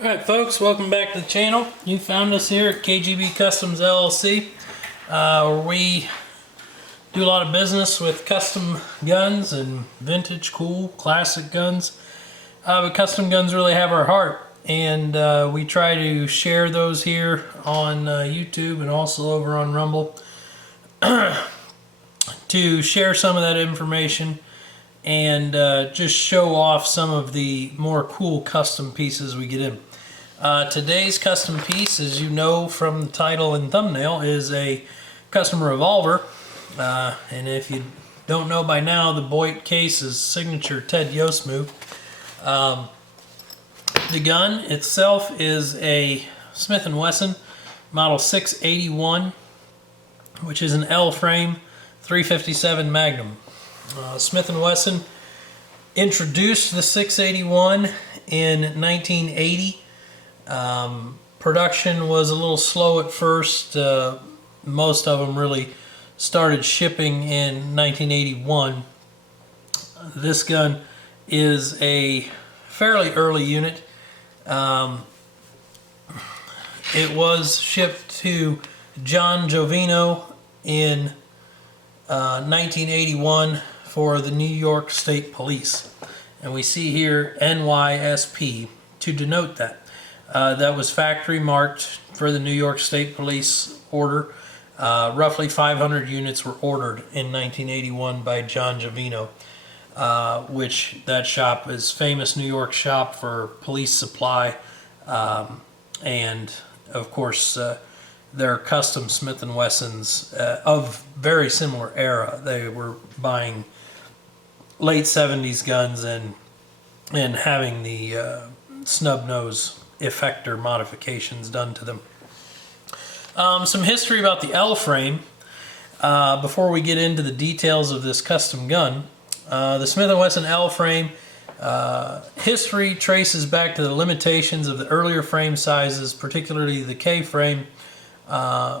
Alright folks, welcome back to the channel. You found us here at KGB Customs LLC, where we do a lot of business with custom guns and vintage, cool, classic guns. But custom guns really have our heart, and we try to share those here on YouTube and also over on Rumble to share some of that information and just show off some of the more cool custom pieces we get in. Today's custom piece, as you know from the title and thumbnail, is a custom revolver. And if you don't know by now, the Boyd case is signature Ted Yost move. The gun itself is a Smith & Wesson model 681, which is an L-frame 357 Magnum. Smith & Wesson introduced the 681 in 1980. Production was a little slow at first. Most of them really started shipping in 1981. This gun is a fairly early unit. It was shipped to John Jovino in 1981 for the New York State Police. And we see here NYSP to denote that. That was factory marked for the New York State Police order. Roughly 500 units were ordered in 1981 by John Jovino, which that shop is famous New York shop for police supply, and of course their custom Smith & Wessons of very similar era. They were buying late 70s guns and having the snub nose effector modifications done to them. Some history about the L-frame before we get into the details of this custom gun. The Smith & Wesson L-frame history traces back to the limitations of the earlier frame sizes, particularly the K-frame,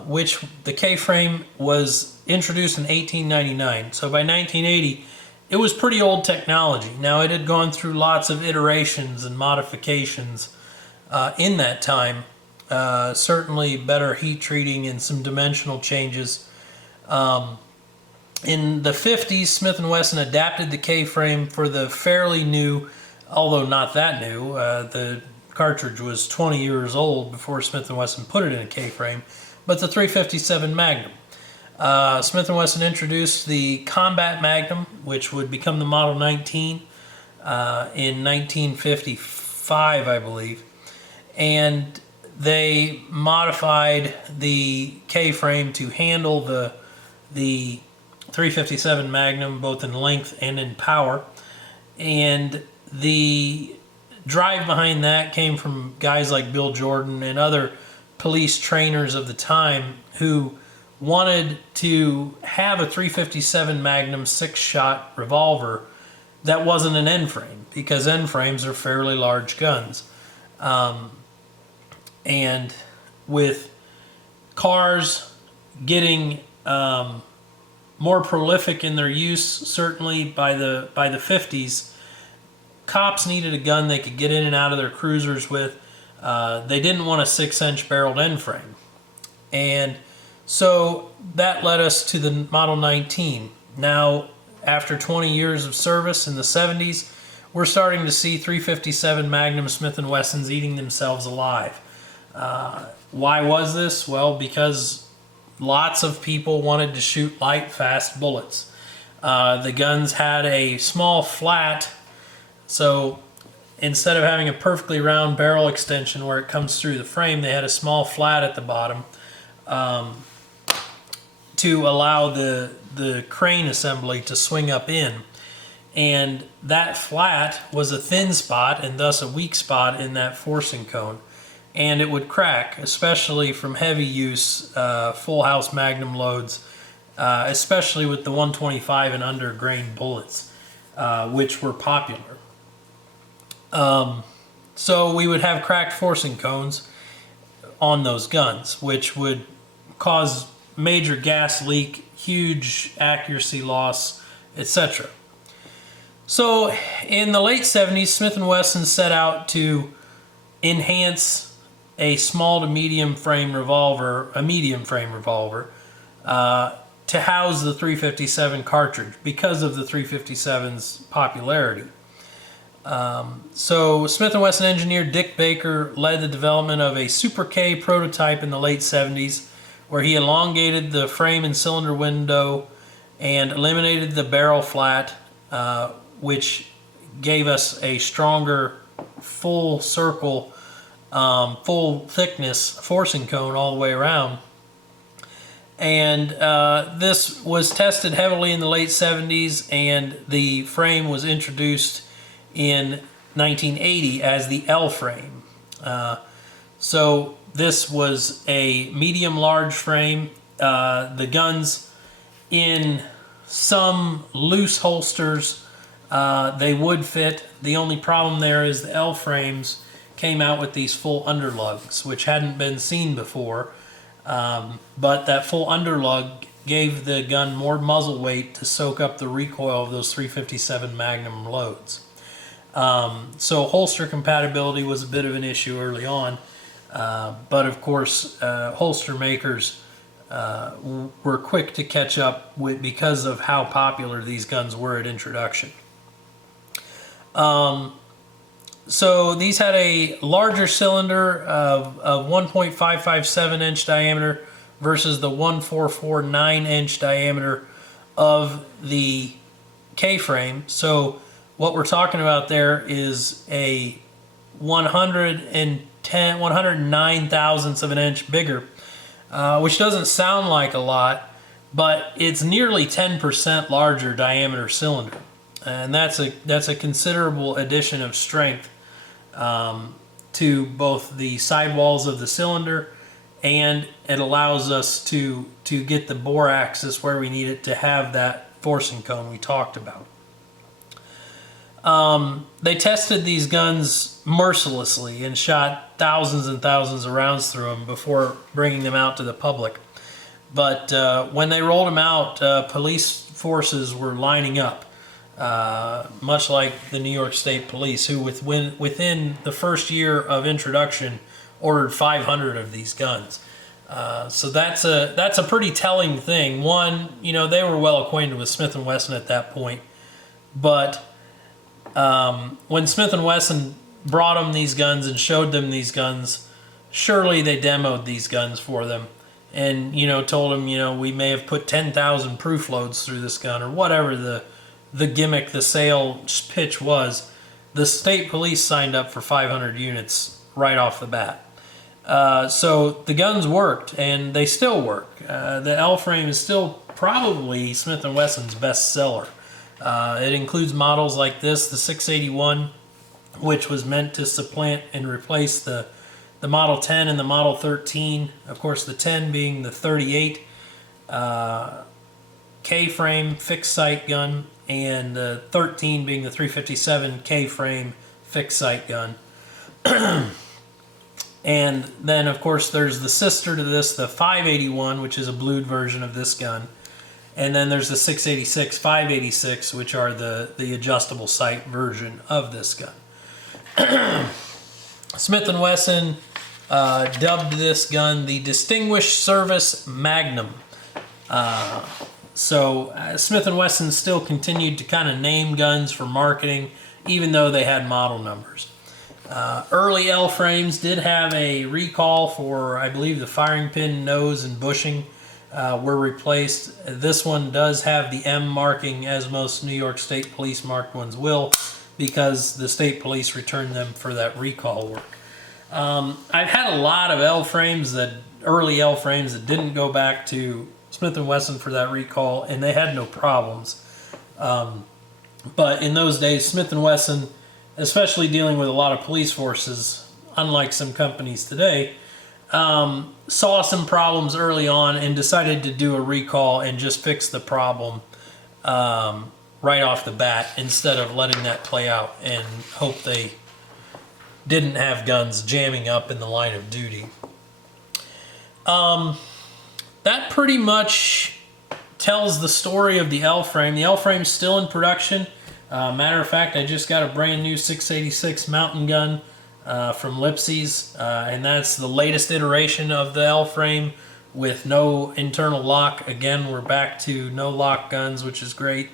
which the K-frame was introduced in 1899. So by 1980, it was pretty old technology. Now, it had gone through lots of iterations and modifications in that time. Certainly better heat treating and some dimensional changes. In the 50s, Smith & Wesson adapted the K-frame for the fairly new, although not that new, the cartridge was 20 years old before Smith & Wesson put it in a K-frame, but the 357 Magnum. Smith & Wesson introduced the Combat Magnum, which would become the Model 19 in 1955, I believe. And they modified the K-frame to handle the 357 Magnum both in length and in power. And the drive behind that came from guys like Bill Jordan and other police trainers of the time who wanted to have a 357 Magnum 6-shot revolver that wasn't an N-frame, because N-frames are fairly large guns. And with cars getting more prolific in their use, certainly by the 50s, cops needed a gun they could get in and out of their cruisers with. They didn't want a 6-inch barreled N-frame. And so that led us to the Model 19. Now, after 20 years of service in the 70s, we're starting to see 357 Magnum Smith & Wessons eating themselves alive. Why was this? Well, because lots of people wanted to shoot light, fast bullets. The guns had a small flat, so instead of having a perfectly round barrel extension where it comes through the frame, they had a small flat at the bottom to allow the crane assembly to swing up in. And that flat was a thin spot and thus a weak spot in that forcing cone. And it would crack, especially from heavy use, full house Magnum loads, especially with the 125 and under grain bullets, which were popular. So we would have cracked forcing cones on those guns, which would cause major gas leak, huge accuracy loss, etc. So in the late 70s, Smith & Wesson set out to enhance a small to medium frame revolver, a medium frame revolver, to house the 357 cartridge because of the 357's popularity. So Smith & Wesson engineer Dick Baker led the development of a Super K prototype in the late 70s, where he elongated the frame and cylinder window and eliminated the barrel flat, which gave us a stronger full circle, full thickness forcing cone all the way around. And this was tested heavily in the late 70s, and the frame was introduced in 1980 as the L frame. So this was a medium-large frame. The guns in some loose holsters, they would fit. The only problem there is the L frames came out with these full underlugs, which hadn't been seen before. But that full underlug gave the gun more muzzle weight to soak up the recoil of those 357 Magnum loads. So holster compatibility was a bit of an issue early on, but of course holster makers were quick to catch up with because of how popular these guns were at introduction. So these had a larger cylinder of 1.557 inch diameter versus the 1.449 inch diameter of the K-frame. So what we're talking about there is a 109 thousandths of an inch bigger, which doesn't sound like a lot, but it's nearly 10% larger diameter cylinder. And that's a considerable addition of strength to both the sidewalls of the cylinder, and it allows us to get the bore axis where we need it to have that forcing cone we talked about. They tested these guns mercilessly and shot thousands and thousands of rounds through them before bringing them out to the public. But when they rolled them out, police forces were lining up, much like the New York State Police, who within the first year of introduction ordered 500 of these guns. So that's a pretty telling thing. One, they were well acquainted with Smith & Wesson at that point, but when Smith & Wesson brought them these guns and showed them these guns, surely they demoed these guns for them and, told them, we may have put 10,000 proof loads through this gun, or whatever the gimmick, the sale pitch was. The state police signed up for 500 units right off the bat. So the guns worked, and they still work. The L frame is still probably Smith & Wesson's best seller. It includes models like this, the 681, which was meant to supplant and replace the Model 10 and the Model 13. Of course, the 10 being the 38 K-frame fixed sight gun, and the 13 being the 357 K-frame fixed sight gun. And then, of course, there's the sister to this, the 581, which is a blued version of this gun. And then there's the 686, 586, which are the adjustable sight version of this gun. Smith & Wesson dubbed this gun the Distinguished Service Magnum. So Smith & Wesson still continued to kind of name guns for marketing, even though they had model numbers. Early L frames did have a recall for, I believe, the firing pin nose and bushing were replaced. This one does have the M marking, as most New York State Police marked ones will, because the state police returned them for that recall work. I've had a lot of early L frames that didn't go back to Smith & Wesson for that recall, and they had no problems. But in those days, Smith & Wesson, especially dealing with a lot of police forces, unlike some companies today, saw some problems early on and decided to do a recall and just fix the problem right off the bat, instead of letting that play out and hope they didn't have guns jamming up in the line of duty. That pretty much tells the story of the L frame. The L frame's still in production. Matter of fact, I just got a brand new 686 mountain gun from Lipsy's, and that's the latest iteration of the L-frame with no internal lock. Again, we're back to no lock guns, which is great.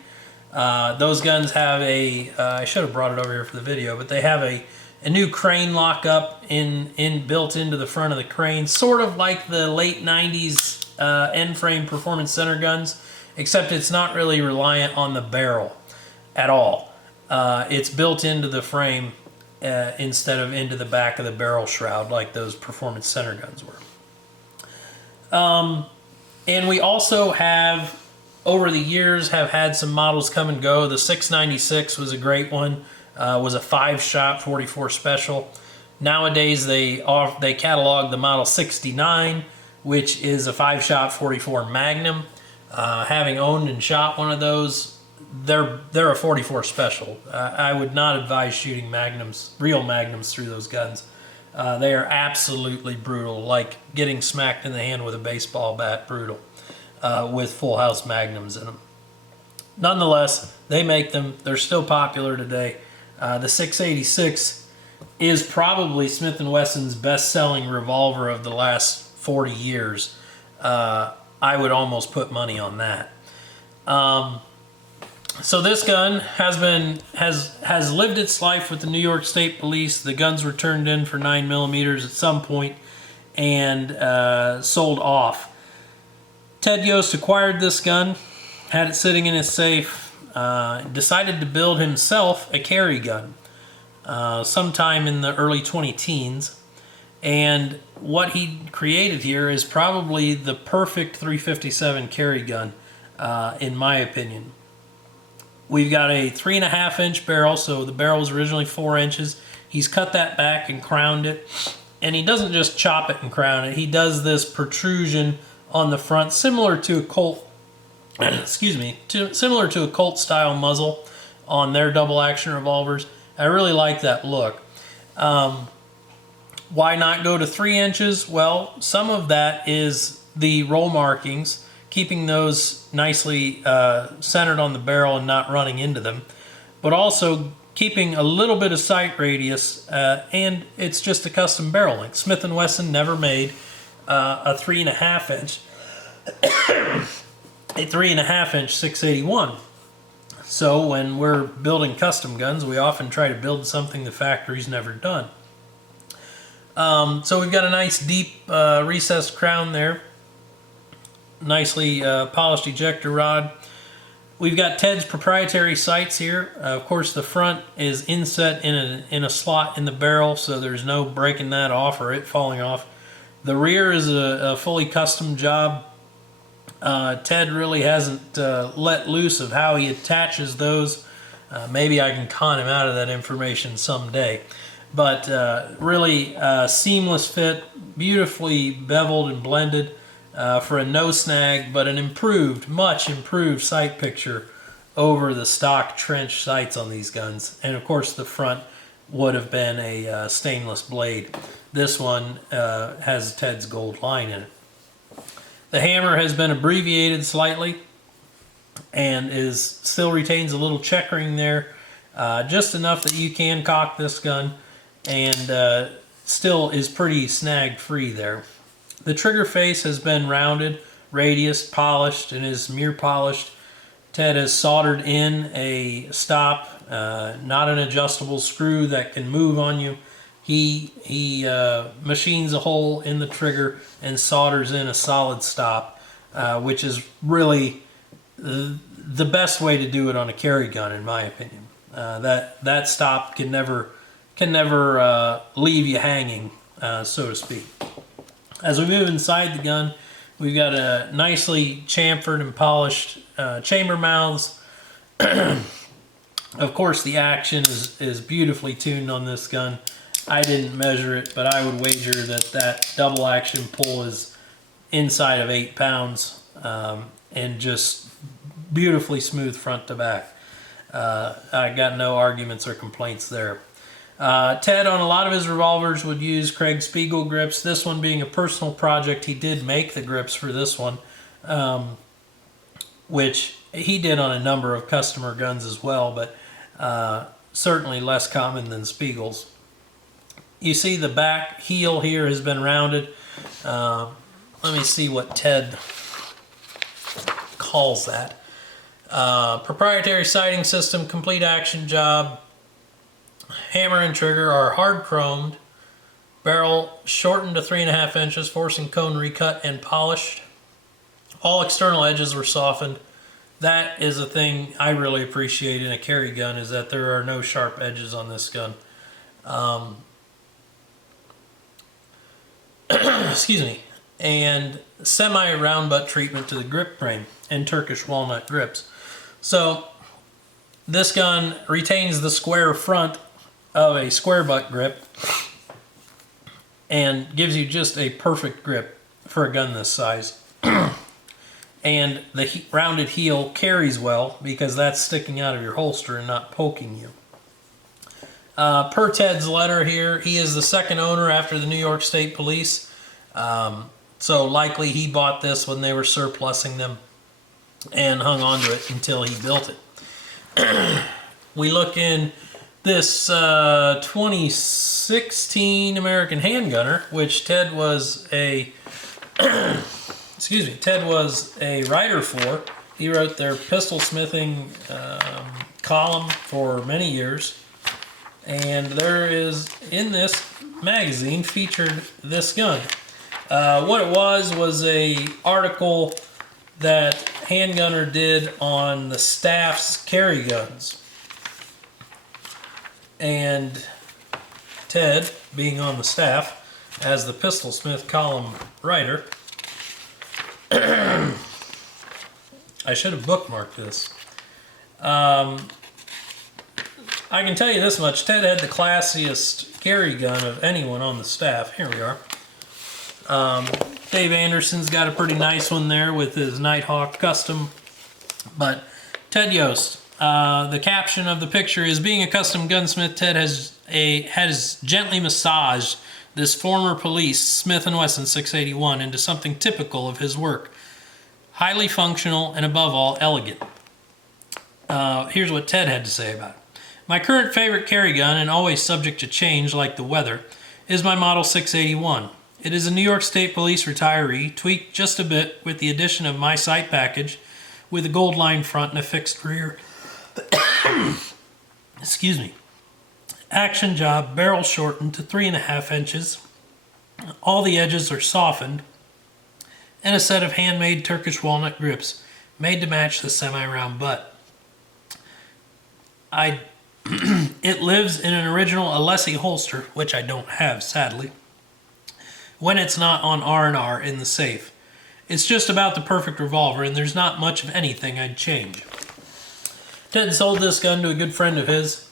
Those guns have I should have brought it over here for the video, but they have a new crane lockup built into the front of the crane, sort of like the late 90s end-frame performance center guns, except it's not really reliant on the barrel at all. It's built into the frame instead of into the back of the barrel shroud like those performance center guns were. And we also have, over the years, have had some models come and go. The 696 was a great one. Was a 5-shot 44 special. Nowadays they catalog the model 69, which is a 5-shot 44 Magnum. Having owned and shot one of those, they're a 44 special. I would not advise shooting real Magnums through those guns. They are absolutely brutal, like getting smacked in the hand with a baseball bat brutal, with full house Magnums in them. Nonetheless, they make them. They're still popular today. The 686 is probably Smith & Wesson's best-selling revolver of the last 40 years. I would almost put money on that. So this gun has lived its life with the New York State Police. The guns were turned in for 9mm at some point and sold off. Ted Yost acquired this gun, had it sitting in his safe, decided to build himself a carry gun sometime in the early 20-teens. And what he created here is probably the perfect 357 carry gun, in my opinion. We've got a 3.5-inch barrel, so the barrel was originally 4 inches. He's cut that back and crowned it. And he doesn't just chop it and crown it. He does this protrusion on the front, similar to a Colt, similar to a Colt style muzzle on their double action revolvers. I really like that look. Why not go to 3 inches? Well, some of that is the roll markings, keeping those nicely centered on the barrel and not running into them, but also keeping a little bit of sight radius, and it's just a custom barrel length. Smith & Wesson never made a 3.5-inch a 3.5-inch 681. So when we're building custom guns, we often try to build something the factory's never done. So we've got a nice deep recessed crown there, nicely polished ejector rod. We've got Ted's proprietary sights here. Of course, the front is inset in a slot in the barrel, so there's no breaking that off or it falling off. The rear is a fully custom job. Ted really hasn't let loose of how he attaches those. Maybe I can con him out of that information someday. But really seamless fit, beautifully beveled and blended for a no snag, but an improved, much improved sight picture over the stock trench sights on these guns. And of course the front would have been a stainless blade. This one has Ted's gold line in it. The hammer has been abbreviated slightly and still retains a little checkering there, just enough that you can cock this gun, and still is pretty snag free there. The trigger face has been rounded, radiused, polished, and is mirror polished. Ted has soldered in a stop, not an adjustable screw that can move on you. He machines a hole in the trigger and solders in a solid stop, which is really the best way to do it on a carry gun, in my opinion. That stop can never leave you hanging, so to speak. As we move inside the gun, we've got a nicely chamfered and polished chamber mouths. Of course, the action is beautifully tuned on this gun. I didn't measure it, but I would wager that double action pull is inside of 8 pounds, and just beautifully smooth front to back. I got no arguments or complaints there. Ted, on a lot of his revolvers, would use Craig Spiegel grips. This one being a personal project, he did make the grips for this one, which he did on a number of customer guns as well, but certainly less common than Spiegel's. You see the back heel here has been rounded. Let me see what Ted calls that. Proprietary sighting system, complete action job. Hammer and trigger are hard chromed. Barrel shortened to 3.5 inches, forcing cone recut and polished. All external edges were softened. That is a thing I really appreciate in a carry gun, is that there are no sharp edges on this gun. Excuse me. And semi-round butt treatment to the grip frame and Turkish walnut grips. So this gun retains the square front of a square butt grip and gives you just a perfect grip for a gun this size. And the rounded heel carries well because that's sticking out of your holster and not poking you. Per Ted's letter here, he is the second owner after the New York State Police. So likely he bought this when they were surplusing them and hung on to it until he built it. We look in this 2016 American Handgunner, which Ted was a Ted was a writer for. He wrote their pistol smithing column for many years, and there is in this magazine featured this gun. What it was a article that Handgunner did on the staff's carry guns. And Ted, being on the staff as the Pistol Smith column writer, I should have bookmarked this. I can tell you this much, Ted had the classiest carry gun of anyone on the staff. Here we are. Dave Anderson's got a pretty nice one there with his Nighthawk Custom. But Ted Yost, the caption of the picture is, being a custom gunsmith, Ted has gently massaged this former police Smith & Wesson 681 into something typical of his work. Highly functional and above all elegant. Here's what Ted had to say about it. My current favorite carry gun, and always subject to change like the weather, is my Model 681. It is a New York State Police retiree, tweaked just a bit with the addition of my sight package with a gold line front and a fixed rear. Excuse me. Action job, barrel shortened to 3.5 inches. All the edges are softened, and a set of handmade Turkish walnut grips made to match the semi-round butt. It lives in an original Alessi holster, which I don't have, sadly, when it's not on R&R in the safe. It's just about the perfect revolver, and there's not much of anything I'd change. Ted sold this gun to a good friend of his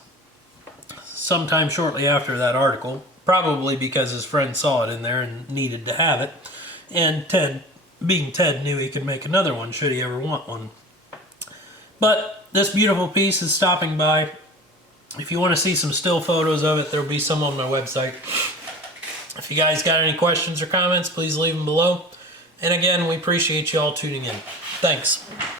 sometime shortly after that article, probably because his friend saw it in there and needed to have it. And Ted, being Ted, knew he could make another one should he ever want one. But this beautiful piece is stopping by. If you want to see some still photos of it, there'll be some on my website. If you guys got any questions or comments, please leave them below. And again, we appreciate you all tuning in. Thanks.